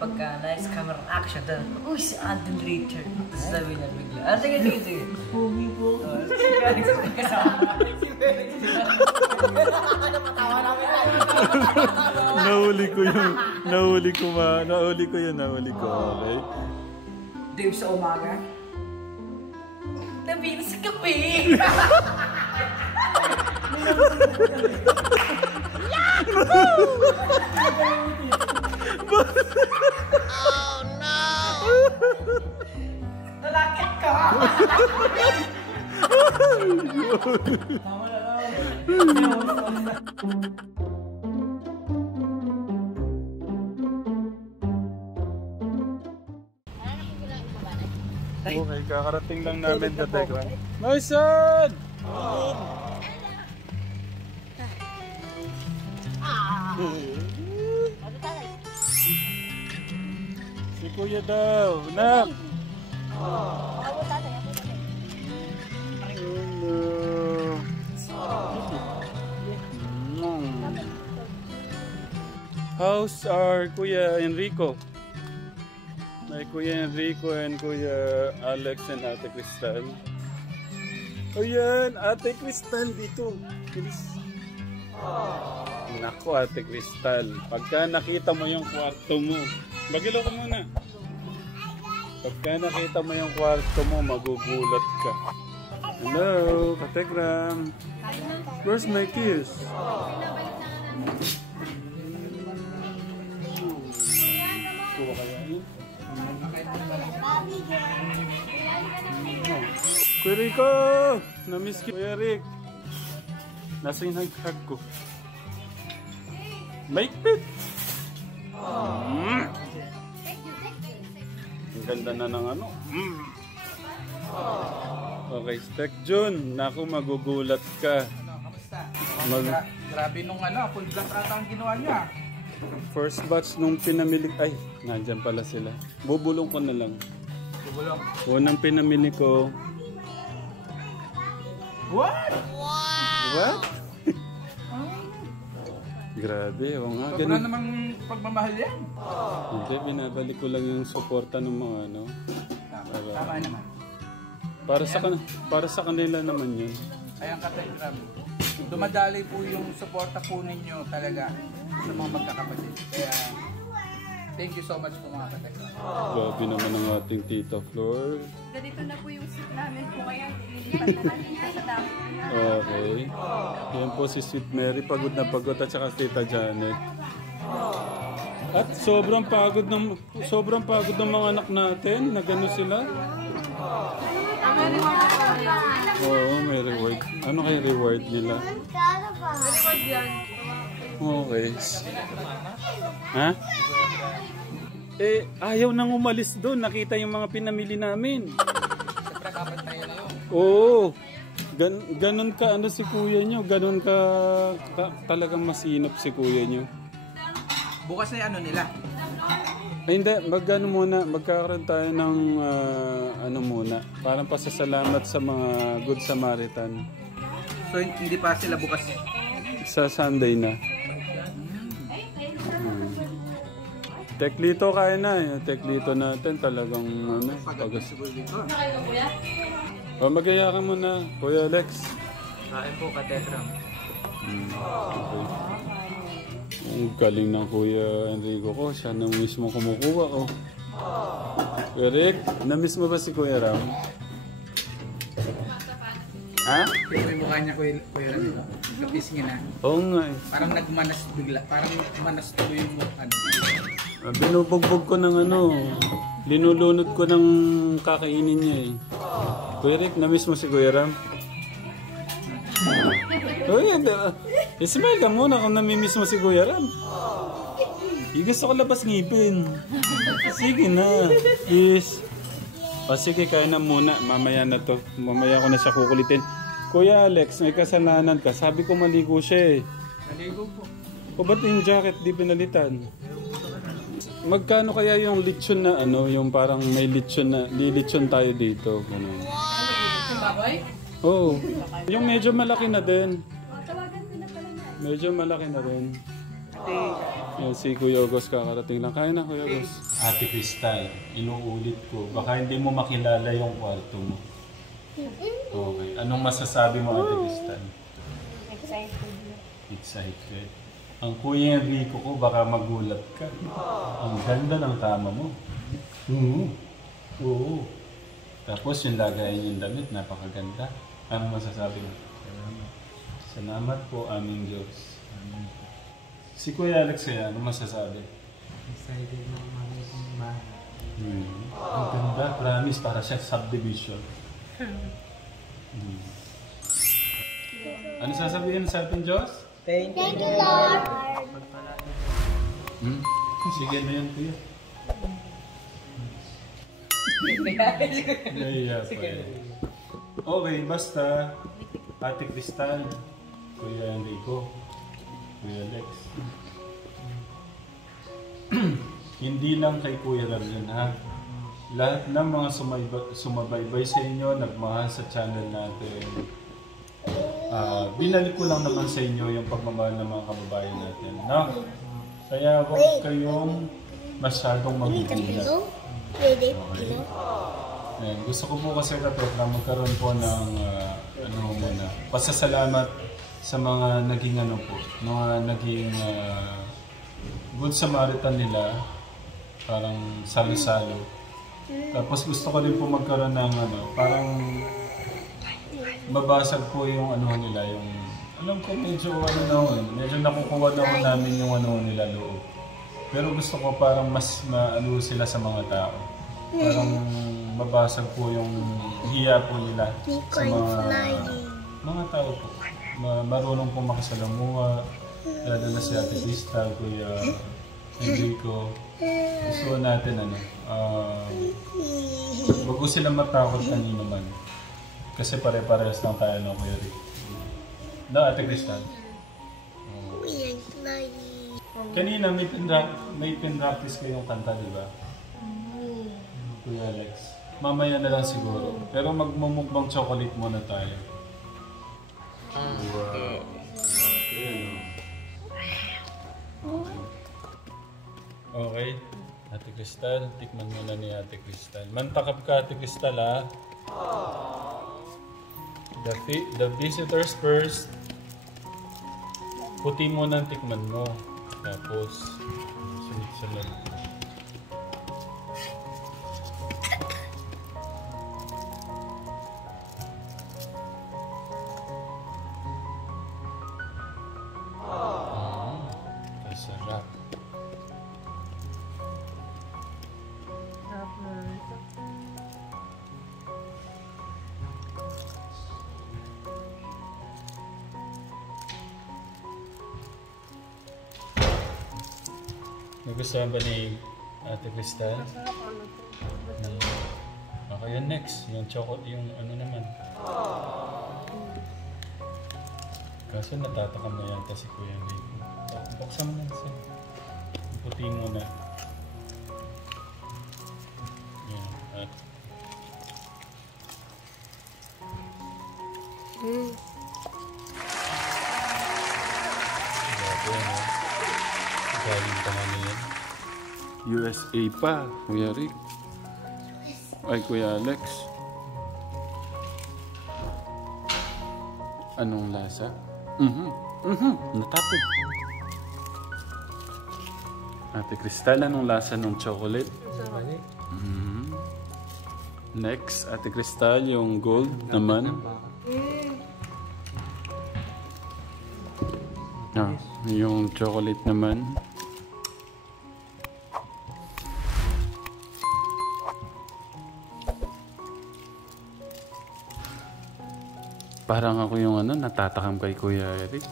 pagka nice camera action, uy, si Alden Richard. Sabi na bigla. Ah, sige, sige, sige. Pogi po. Si Felix kasama. Si Felix napatawa namin tayo. Nahuli ko yun. Nahuli ko. Okay. Dave sa umaga. Nabili sa kape. Oh no! Nalakit ka! Tama na lang. Okay, kakarating lang namin sa Tegra. Nice son! Si Kuya daw, nak! How's our Kuya Enrico? May Kuya Enrico and Kuya Alex and Ate Cristal. O yan, Ate Cristal dito. Bilis. Nako, Ate Cristal. Pagka nakita mo yung kwarto mo, bagilo ko muna. Pagka nakita mo yung kwarto mo, magugulat ka. Hello, Kategram. Where's my kiss? Kuha kaya yun? Kuya Rico! Na-miss ko. Kuya Rick. Nasa yung hag ko. Maikpit! Ang ganda na ng ano. Okay, Spec Jun. Naku, magugulat ka. Kamusta? Grabe nung full glass ata ang ginawa niya. First batch nung pinamili. Ay, nandyan pala sila. Bubulong ko na lang. Bubulong? Unang pinamili ko. What? What? Grabe, o nga. Sobra namang pagmamahal yan. Hindi, binabalik ko lang yung suporta ng mga ano. Tama naman. Para sa kanila naman yun. Ayan ka, Telegram. Dumadali po yung suporta po ninyo talaga sa mga magkakapatid. Kaya, thank you so much po mga Telegram. Grabe naman ang ating Tita Flor. Ganito na po yung seat namin po kaya lilipat na natin sa dami. Okay. Yan po si Sweet Mary, pagod na pagod, at saka Tita Janet. At sobrang pagod ng mga anak natin na gano'n sila. Oo, may reward. Ano kay reward nila? Reward yan. Okay. Ha? Eh, ayaw nang umalis doon. Nakita yung mga pinamili namin. Oo. Ganon ka ano si kuya nyo. Ganon ka talagang masinop si kuya nyo. Bukas na yung ano nila. Ay, hindi. Magkakaroon tayo ng ano muna. Parang pasasalamat sa mga Good Samaritan. So, hindi pa sila bukas? Sa Sunday na. Teklito kaya na. Yung teklito natin talagang ano. O, mag-aya ka muna, Kuya Alex. Kain po, Kategram. Okay. Ang galing ng Kuya Enrico ko. Siya na mismo kumukuha ko. Kuya Rick, na-miss mo ba si Kuya Ram? Ha? Yung mukha niya, Kuya Ram. Kapis niya na. Oo nga eh. Parang nagmanas bigla. Parang manas tuloy yung mukha. Binubugbog ko ng ano. Linulunod ko ng kakainin niya eh. Kuya Rick, na-miss mo si Kuya Ram? Kuya, ismail ka muna kung namimiss mo si Kuya Ram. Gusto ko labas ngipin. Sige na. Please. O sige, kaya na muna. Mamaya na to. Mamaya ko na siya kukulitin. Kuya Alex, may kasalanan ka. Sabi ko maligo siya eh. Naligo po. O ba't yung jacket di pinalitan? Magkano kaya yung lechon na ano, yung parang may lechon na, lilechon tayo dito. Ganun. Oo. Yung medyo malaki na din. Medyo malaki na rin. Si Kuya August kakarating lang. Kaya na, Kuya August. Ate Cristal, inuulit ko. Baka hindi mo makilala yung kwarto mo. Okay. Anong masasabi mo, Ate Cristal? Excited. Excited. Ang Kuya Enrico ko, baka magulat ka. Ang ganda ng kama mo. Oo. Tapos yung lagayan yung damit, napakaganda. Anong masasabi mo? Salamat po, aming Diyos. Si Kuya Alex kaya, ano masasabi? Excited na umaga kong bahay. Ang ganda, promise, para siya subdivision. Ano sasabihin sa ating Diyos? Thank you. Sige na yan, Kuya. Naiya pa eh. Okay, basta Ate Cristal, Kuya Enrico, Kuya Alex. Hindi lang kay Kuya Ram yun, ha? Lahat ng mga sumabaybay sa inyo, nagmahal sa channel natin. Binalik ko lang naman sa inyo yung pagmamahal ng mga kababayan natin, no? Kaya huwag kayong masyadong magigila. Okay? Gusto ko po kasi na magkaroon po ng pasasalamat sa mga naging good Samaritan nila, parang salo-salo. Tapos gusto ko din po magkaroon ng parang mabasag po yung nila, yung alam ko medyo medyo nakukuha naman namin yung nila loob. Pero gusto ko parang mas maano sila sa mga tao. Parang mabasag po yung hiya po nila sa mga tao po. Marunong po makasalamuha, lalo na si Ate Cristal, Kuya Enrico. Gusto natin wag ko sila matakot kanino man. Kasi pare-parehas lang tayo ng Kuya Rick. Na, Ate Cristal? Kanina may pin-practice kayong kanta, di ba? Kuya Alex. Mamaya na lang siguro. Pero magmumukbang chocolate muna tayo. Wow. Okay. Ate Cristal, tikman muna ni Ate Cristal. Mantakap ka, Ate Cristal, ha? The visitors first. Puti muna ang tikman mo. Tapos, sunod-sunod. Kasarap. Nagustuhan ba ni Ate Cristal? Okay, yun next. Yung chocolate, yung naman. Kaso natatakam na yata si Kuya Enrico. Buksan mo na siya. Puti muna. Yan. At galing pa nga niyan. USA pa, Kuya Rick. Ay, Kuya Alex. Anong lasa? Natapon. Ate Cristal, anong lasa ng chocolate? Next, Ate Cristal, yung gold naman. Yung chocolate naman. Parang ako yung natatakam kay Kuya Eric.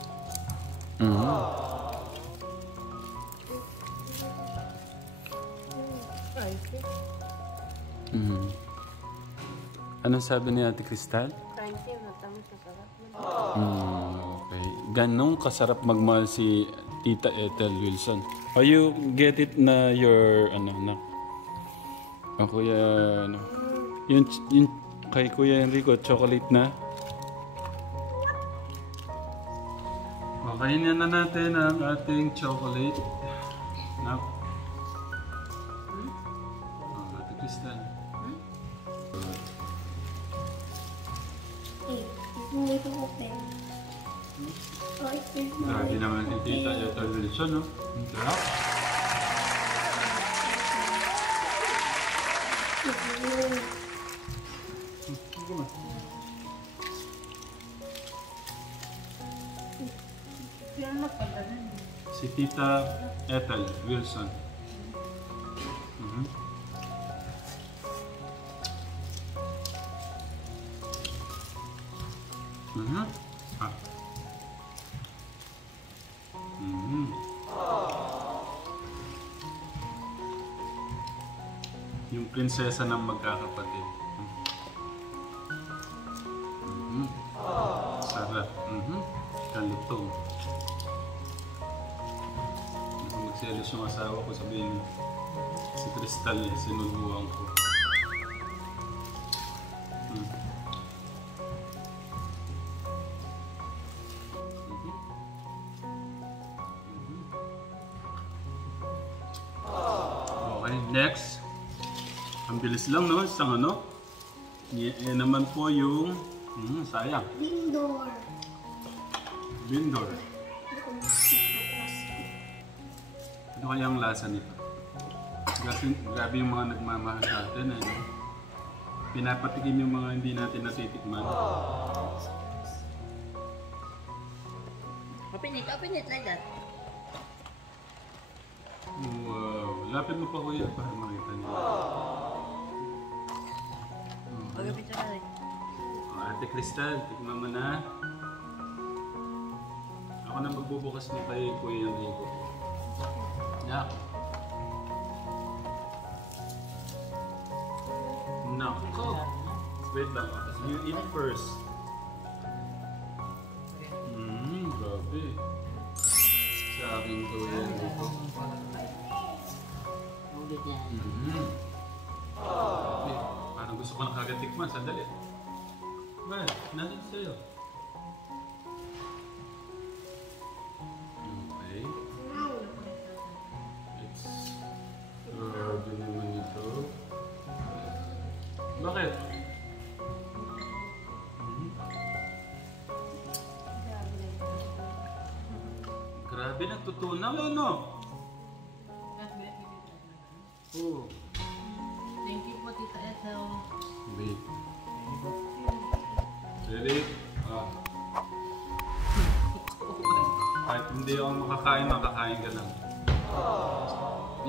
Anong sabi ni Ate Cristal? Okay. Ganong kasarap magmahal si Tita Ethel Wilson. Or you get it na your, na? Kuya, yung kay Kuya Enrico, chocolate na. Kainin na natin ang ating chocolate. Nak? Ate Crystal. Hindi ko open. Grabe naman yung tita Ethel Wilson, no? Ang sarap. Si Tita Ethel Wilson. Yung prinsesa ng magkakapatid. Sarap. Kalutong. Kung magselos yung asawa ko, sabihin si Crystal eh, sinuluhan ko. Okay, next. Ang bilis lang, no? Isang ano? Yan naman po yung... sayang. Lindor. Lindor. Ano kaya ang lasa nito? Grabe yung mga nagmamahal sa atin, eh. No? Pinapatikim yung mga hindi natin natitikman. Open it like that. Wow. Lapit mo pa, kuya, para makita niyo. Pag-picture na rin. Ate Crystal, tikman mo na. Ako na magbubukas mo kay Kuya Rico. Yak. Nako. Wait lang. You eat first. Grabe. Sa aking Kuya Rico. Parang gusto ko na kagad tikman. Sandali. Well, nandito sa'yo. Okay. It's... Grabe naman ito. Bakit? Grabe, nagtutunaw eh, no? Oh. Thank you po, Tita Ethel. Wait. Ready? Kahit hindi ako makakain ka lang.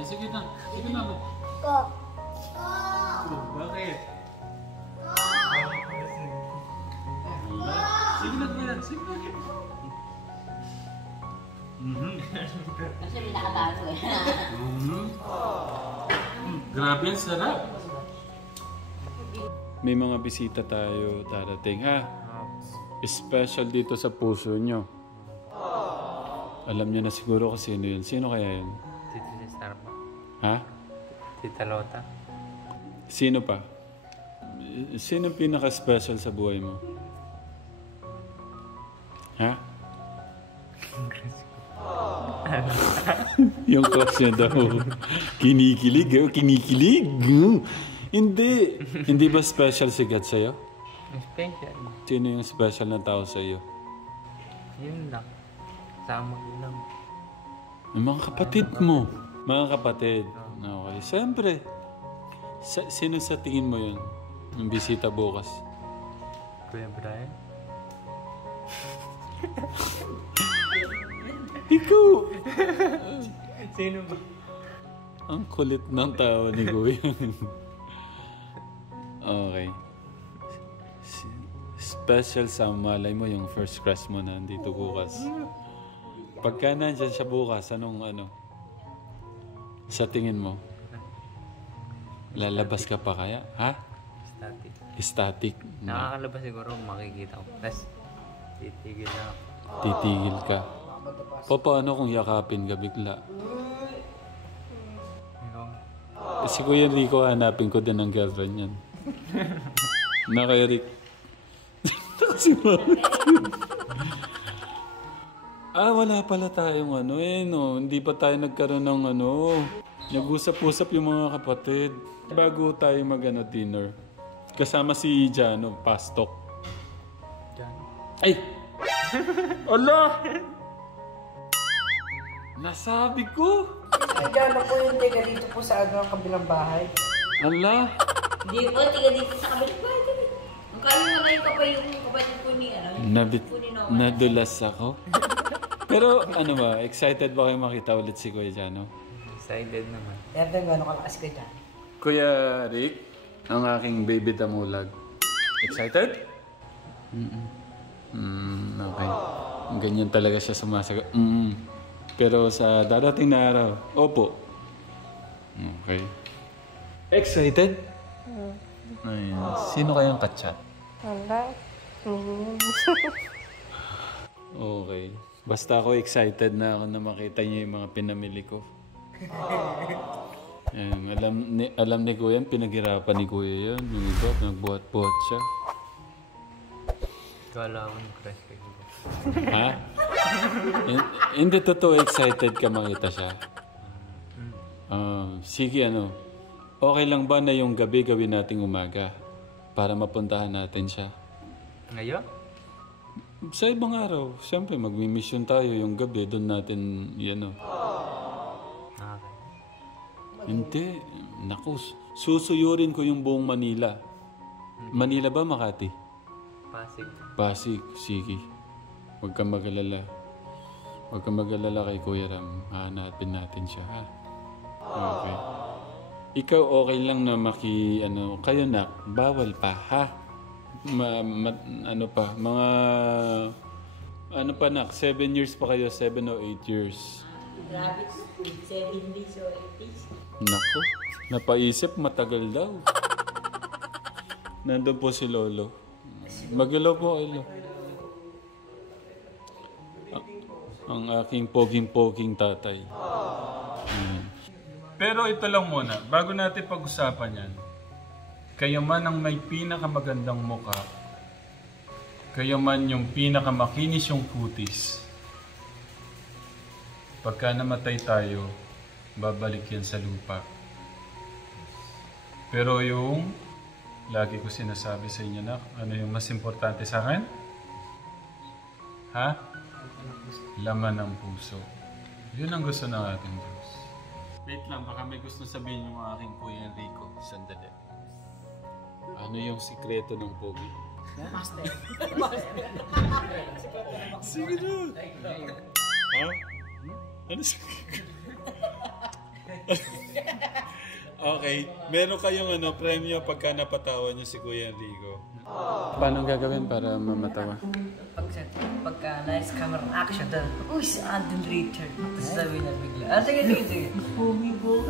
Sige na. Sige na. Bakit? Sige na, kuya. Sige na. Kasi may nakatago eh. Grabe, ang sarap. May mga bisita tayo darating, ha? Special dito sa puso nyo. Alam niyo na siguro kung sino yun. Sino kaya yun? Tita Cesar po. Ha? Tita Lota. Sino pa? Sino ang pinaka-special sa buhay mo? Ha? Yung crush niya daw. Kinikilig, eh. Kinikilig. Hindi. Hindi ba special si God sa'yo? Special. Sino yung special na tao sa'yo? Yun lang. Sama ko lang. Yung mga kapatid mo. Mga kapatid. Okay. Siyempre. Sino sa tingin mo yun? Yung bisita bukas? Kuya Brian. Ikaw! Sino ba? Ang kulit ng tao ni Kuya. Okay. Special sa malay mo yung first crush mo na nandito bukas. Pagka nandyan siya bukas, anong ano? Sa tingin mo? Lalabas ka pa kaya? Ha? Static. Static. Nakakalabas siguro makikita ko. Tapos titigil na ako. Titigil ka. Paano kung yakapin ka bigla? Si Kuya Rico, hanapin ko din ang girlfriend yan. Na kay Rick. Wala pala tayong ano no. Hindi pa tayo nagkaroon ng ano. Nag-usap-usap yung mga kapatid. Bago tayo dinner. Kasama si Jano, pastok. Ay! Allah! Nasabi ko! Gano'n po yung tiga dito po sa kabilang bahay. Allah! Hindi po, tiga dito sa kabilang bahay. Ang kaya na ngayon ka pa yung kapatid po ni Nadulas ako. Pero ano ba, excited ba kayo makita ulit si Kuya Jano? Excited naman. Erden, gano'n kalakas ka dyan? Kuya Rick, ang aking baby damulag. Excited? Okay. Ganyan talaga siya sumasagot. Pero sa darating na araw, opo. Okay. Excited? Ayun. Sino kayang kachat? Wala. Okay. Basta ako excited na ako na makita niyo yung mga pinamili ko. Alam ni Kuya, pinaghirapan ni Kuya yun. Yung iba, nagbuhat-buhat siya. Kala ko crush ko. Ha? Hindi totoo excited ka makita siya. Sige okay lang ba na yung gabi gawin nating umaga para mapuntahan natin siya? Ngayon? Sa ibang araw, siyempre magmi-mission tayo yung gabi, doon natin Okay. Hindi, naku, susuyurin ko yung buong Manila. Manila ba, Makati? Pasig. Pasig, sige. Huwag kang mag-alala. Huwag kang mag-alala kay Kuya Ram. Hahanapin natin siya, ha? Okay. Ikaw okay lang na kayo na, bawal pa, ha? Mga 7 years pa kayo, 7 o 8 years. Grabe, 7 days o 8 days. Naku, napaisip matagal daw. Nandun po si Lolo. Mag-hello po, hello. Ang aking poging-poging tatay. Pero ito lang muna, bago natin pag-usapan yan. Kayo man ang may pinakamagandang mukha, kayo man yung pinakamakinis yung kutis, pagka namatay tayo, babalik yan sa lupa. Pero yung lagi ko sinasabi sa inyo na, ano yung mas importante sa akin? Ha? Laman ng puso. Yun ang gusto ng ating Diyos. Wait lang, baka may gusto sabihin yung aking Kuya Enrico. Sandali. Ano yung sikreto ng pogi? Master. Sige na. Ha? Ano Okay. Meron kayong premyo pagka napatawa niyo si Kuya Enrico. Paano gagawin para mamatawa? Pagka nice camera action, uy, si Alden Richard. Tapos sabi niya bigla. Sige. Pogi po.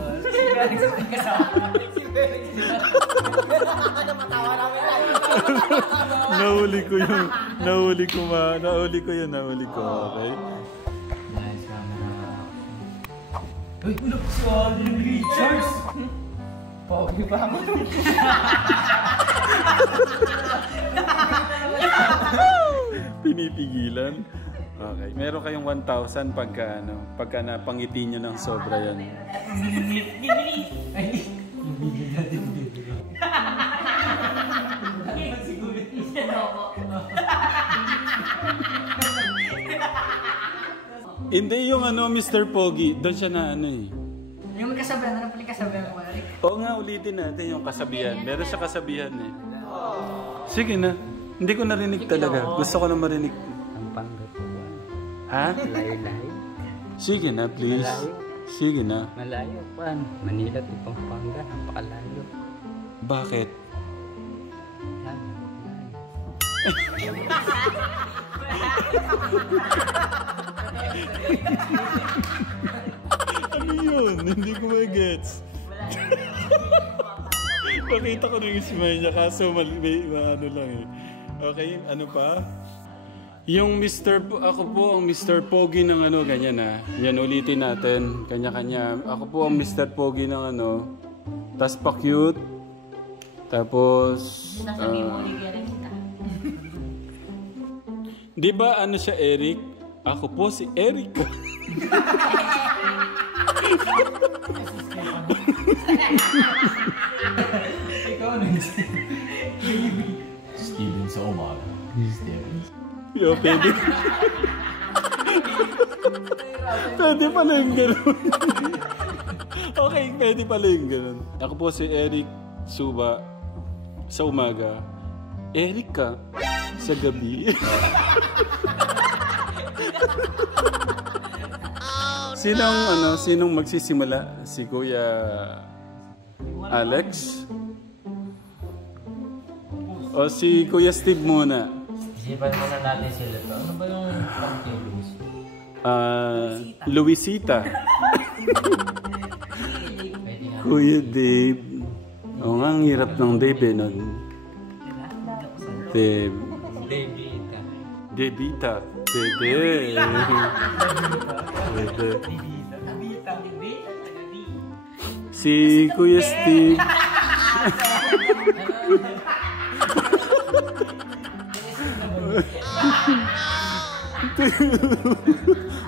Napatawa namin tayo. Nahuli ko yun. Nahuli ko. Okay? Nice camera. Uy, look, si Alden Richard. Pogi ba mo? Pinipigilan. Okay. Meron kayong 1,000 pagka napangiti nyo ng sobra yan. Hindi yung Mr. Pogi. Doon siya na Yung may kasabihan, ano pala yung kasabihan mo, Eric? Oo nga, ulitin natin yung kasabihan. Meron siya kasabihan Sige na. Hindi ko narinig talaga. Gusto ko na marinig. Pampanga po ba? Ha? Layo-layo. Sige na, please. Sige na. Malayo pa. Manila to Pampanga. Napakalayo. Bakit? Ano yun? Hindi ko gets. Pakita ko na yung smile niya kaso ano lang Okay, ano pa? Yung ako po ang Mr. Pogi ng ganyan Yan ulitin natin, kanya-kanya. Ako po ang Mr. Pogi ng tas pa-cute. Tapos Sasabihin mo, ligyan kita. di ba siya Eric? Ako po si Erica. Ikaw na. Steven sa umaga. Steven. Yo, pwede. Pwede pala yung gano'n. Okay, pwede pala yung gano'n. Ako po si Eric Suba sa umaga. Erica sa gabi. Sinong magsisimula? Si Kuya Alex? O si Kuya Steve muna? Isipan muna natin sila to. Ano ba yung pang-Luis? Luisita. Kuya Dave. Oo nga, ang hirap ng Dave eh. No? Dave. Debita. Debita. Pwede. Pwede. Si Kuya Steve.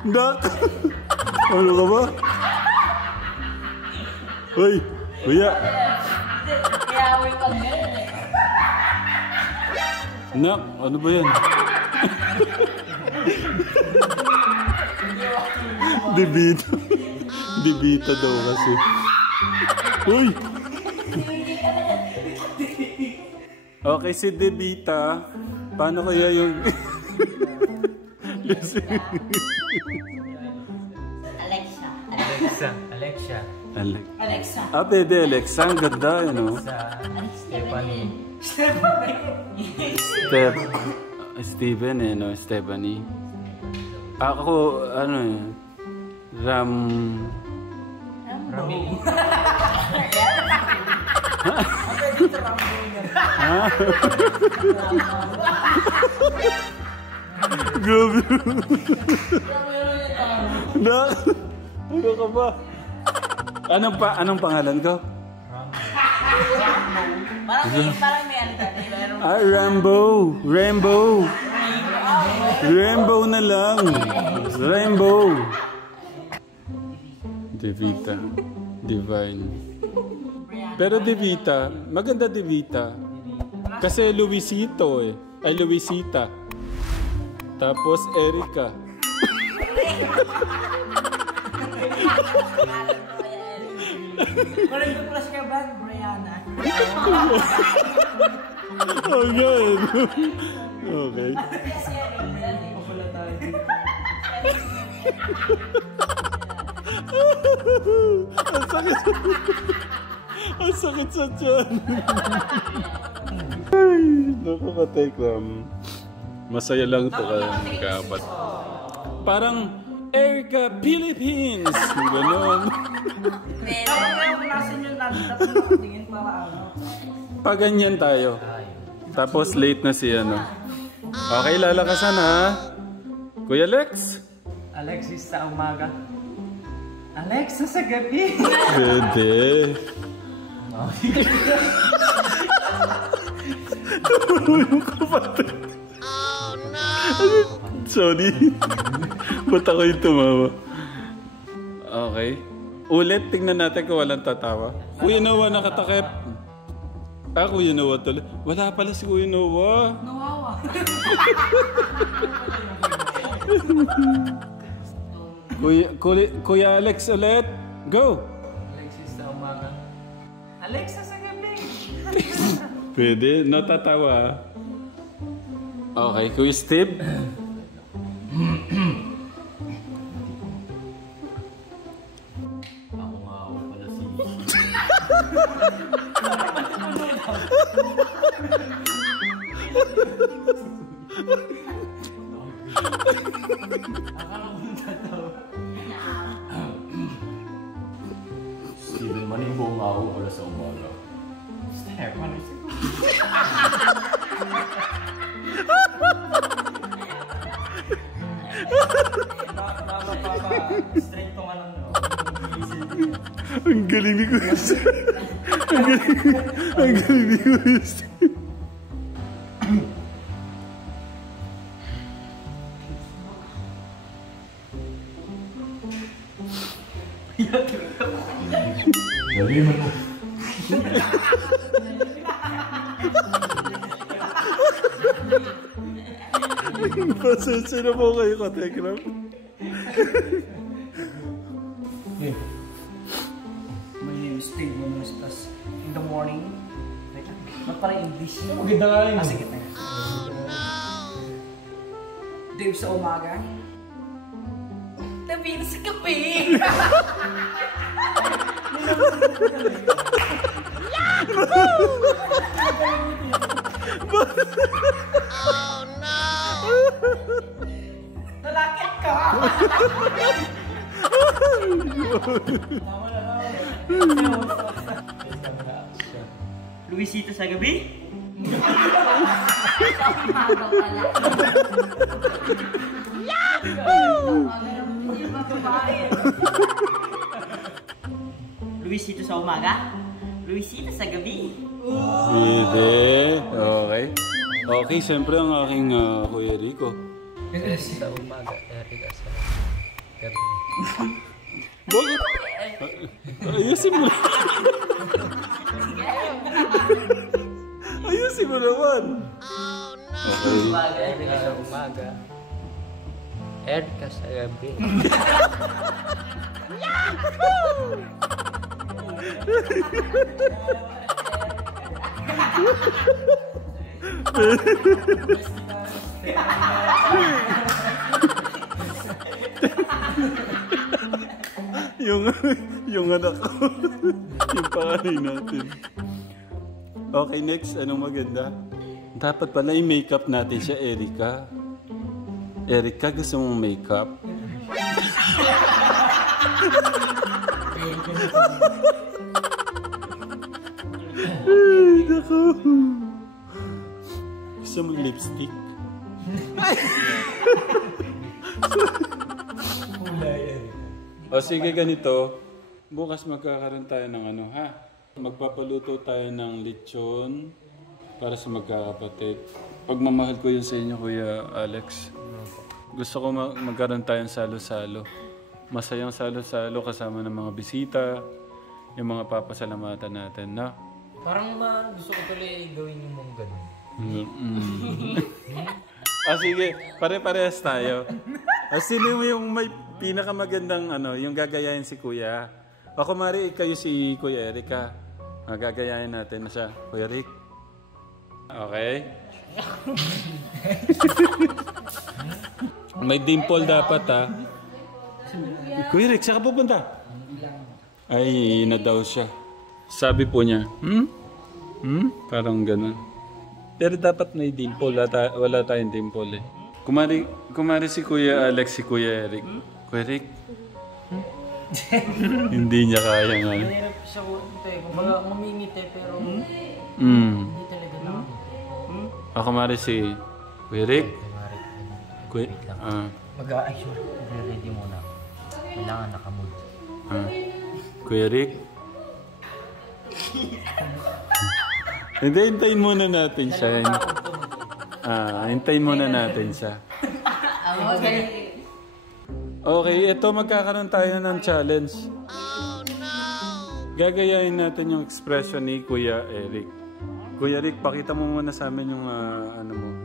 Dak! Ano ka ba? Hoy! Kuya! Kaya ako yung pag-ganyan eh. Nak! Ano ba yan? Debita. Debita daw kasi. Uy! Okay, si Debita. Paano kaya yung... Alexa. Alexa. Alexa. Ah, pwede Alexa. Ang ganda, ano? Stephanie. Steven, eh, no? Stephanie. Ako, ano eh, Rami. Grabe. Ano ka ba? Anong pangalan ko? Parang may ano tayo. Ah, Rambo na lang. Rainbow. Devita. Divine. Pero Devita, maganda Devita. Kasi Luisito eh. Ay, Luisita. Tapos Erica. Kung nag-plus ka ba, Brianna? Oh, God. Okay. Pula tayo. Ang sakit. Ang sakit sa tiyan. Ay, naku ka-Tekram. Masaya lang ito kaapat. Parang Erica Philippines. Ganon. Kaya klasin yung nakatingin para ano. Paganyan tayo. Tapos late na si ano. Okay, lalakasan ha. Kuya Lex. Alexis sa umaga. Alexa sa gabi. Pwede. Yung kapatid. Oh no! Sorry. Ba't ako yung tumawa? Okay. Ulit, tingnan natin kung walang tatawa. Kuya Noah nakatakip. Ah, Kuya Noah tuloy. Wala pala si Kuya Noah. Nawawa. Kuya Alex ulit. Go! Alexis sa umaga. Alexa sa gabi. Pwede, natatawa. Okay, Kuya Steve. Ako nga ako pala si... Steven Manimbo nga ako pala sa umaga. Stephanie. Straight tong alam nyo. Ang galing ni Kuya Steve. Ang galing ni Kuya Steve. Pasensya na po kayo, Katekram. My name is Dave Mamustas. In the morning, ba't parang English? Maganda nga yun. Sige na. Dave sa umaga. Labi na sa kape! Oh no! Nalakit ka! Luisito sa gabi? Umaga pala. Luisito sa umaga? Luisito sa gabi? Hindi. Okay. Okay, siyempre ang aking Kuya Rico. Sa umaga, Erika sa gabi. Bakit? Ayusin mo. Ayusin mo naman. Okay. Erika sa umaga. Erika sa gabi. yung anak ko. Yung panganay natin. Okay, next. Anong maganda? Dapat pala i-makeup natin siya, Erika. Erika, gusto mong makeup? Ay, naku. Gusto mong lipstick? O sige, ganito. Bukas magkakaroon tayo ng ano, ha? Magpapaluto tayo ng lechon para sa magkakapatid. Pagmamahal ko yun sa inyo, Kuya Alex. Gusto ko magkaroon tayong salo-salo. Masayang salo-salo kasama ng mga bisita, yung mga papasalamatan natin, na? Parang gusto ko tuloy gawin yung mong ganun. Sige, pare-parehas tayo. Sino yung may pinakamagandang yung gagayahin si Kuya? Ako, Mari, kayo si Kuya Erika. Gagayahin natin na siya. Kuya Rick. Okay? May dimple dapat, ha? Kuya Rick, saan ka pupunta? Ay, na daw siya. Sabi po niya, parang ganun. Pero dapat may dimple. Wala tayong dimple, eh. Kumari si Kuya Alex, si Kuya Eric. Kuya Eric? Hindi niya kaya nga. Mahirap siya kunti. Kumbaga mamingiti pero Mm. hindi talaga na. Ako kumari si Kuya Eric. Kuya... Mag-a-ay, sure. Ready muna. Kailangan nakamood. Kuya Eric? Hindi, hintayin muna natin siya. Hintayin muna natin siya. Okay, ito magkakaroon tayo ng challenge. Gagayahin natin yung expression ni Kuya Eric. Kuya Eric, pakita mo muna sa amin yung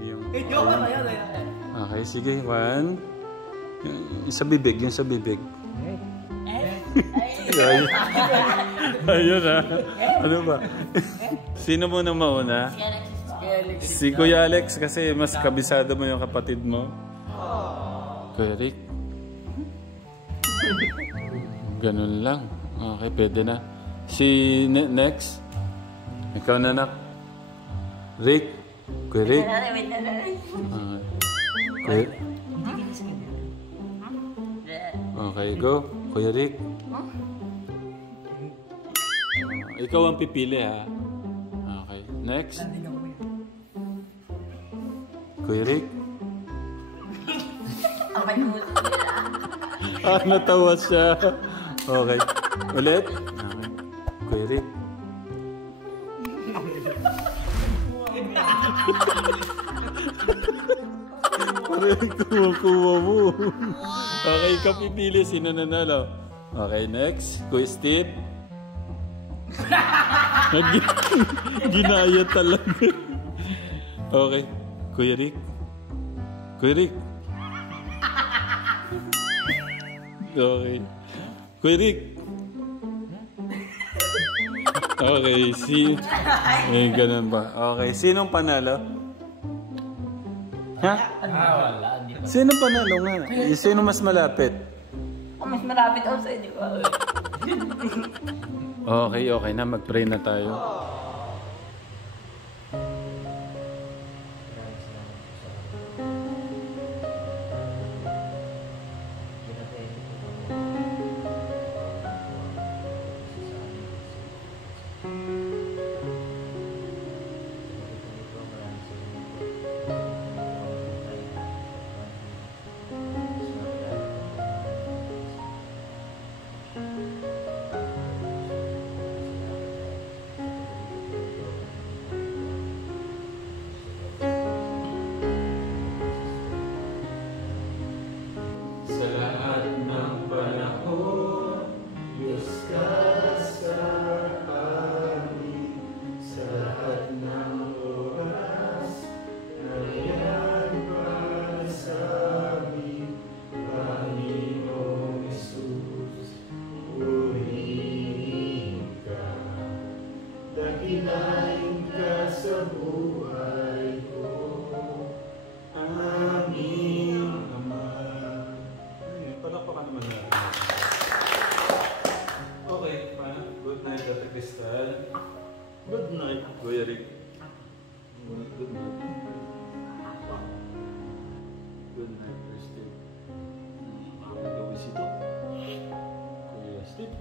yung... Okay, sige. 1. Yung sa bibig, yung sa bibig. Ayun, ha? Ano ba? Sino muna mauna? Si Kuya Alex kasi mas kabisado mo yung kapatid mo. Kuya Rick. Ganun lang. Okay, pwede na. Si next. Ikaw na, nak. Rick. Kuya Rick. Okay. Okay, go. Kuya Rick. Ikaw ang pipili, ha? Okay. Next. Kuya Rick. Natawa siya. Okay. Ulit. Okay. Kuya Rick. Parang kuha mo. Okay, ikaw pipili. Sino nanalo? Okay, next. Kuya Steve. Ginaya talaga. Okay. Kuya Rick. Kuya Rick. Okay. Kuya Rick. Okay, ganun ba? Okay, sinong panalo? Ha? Wala, hindi pa. Sinong panalo nga? Sino mas malapit? Mas malapit ako sa inyo. Okay na. Mag-pray na tayo. Sa lahat ng panahon, Diyos ka sa amin. Sa lahat ng oras, nariyan para sa amin. Panginoong Jesus, purihin ka. Dakilain ka sa buhay ko. Aming Ama. Palakpakan naman natin. Okay, paano? Good night, Ate Crystal. Good night, Kuya Rick. Good night. Good night, Christine. Kuya Luisito. Kuya Steve.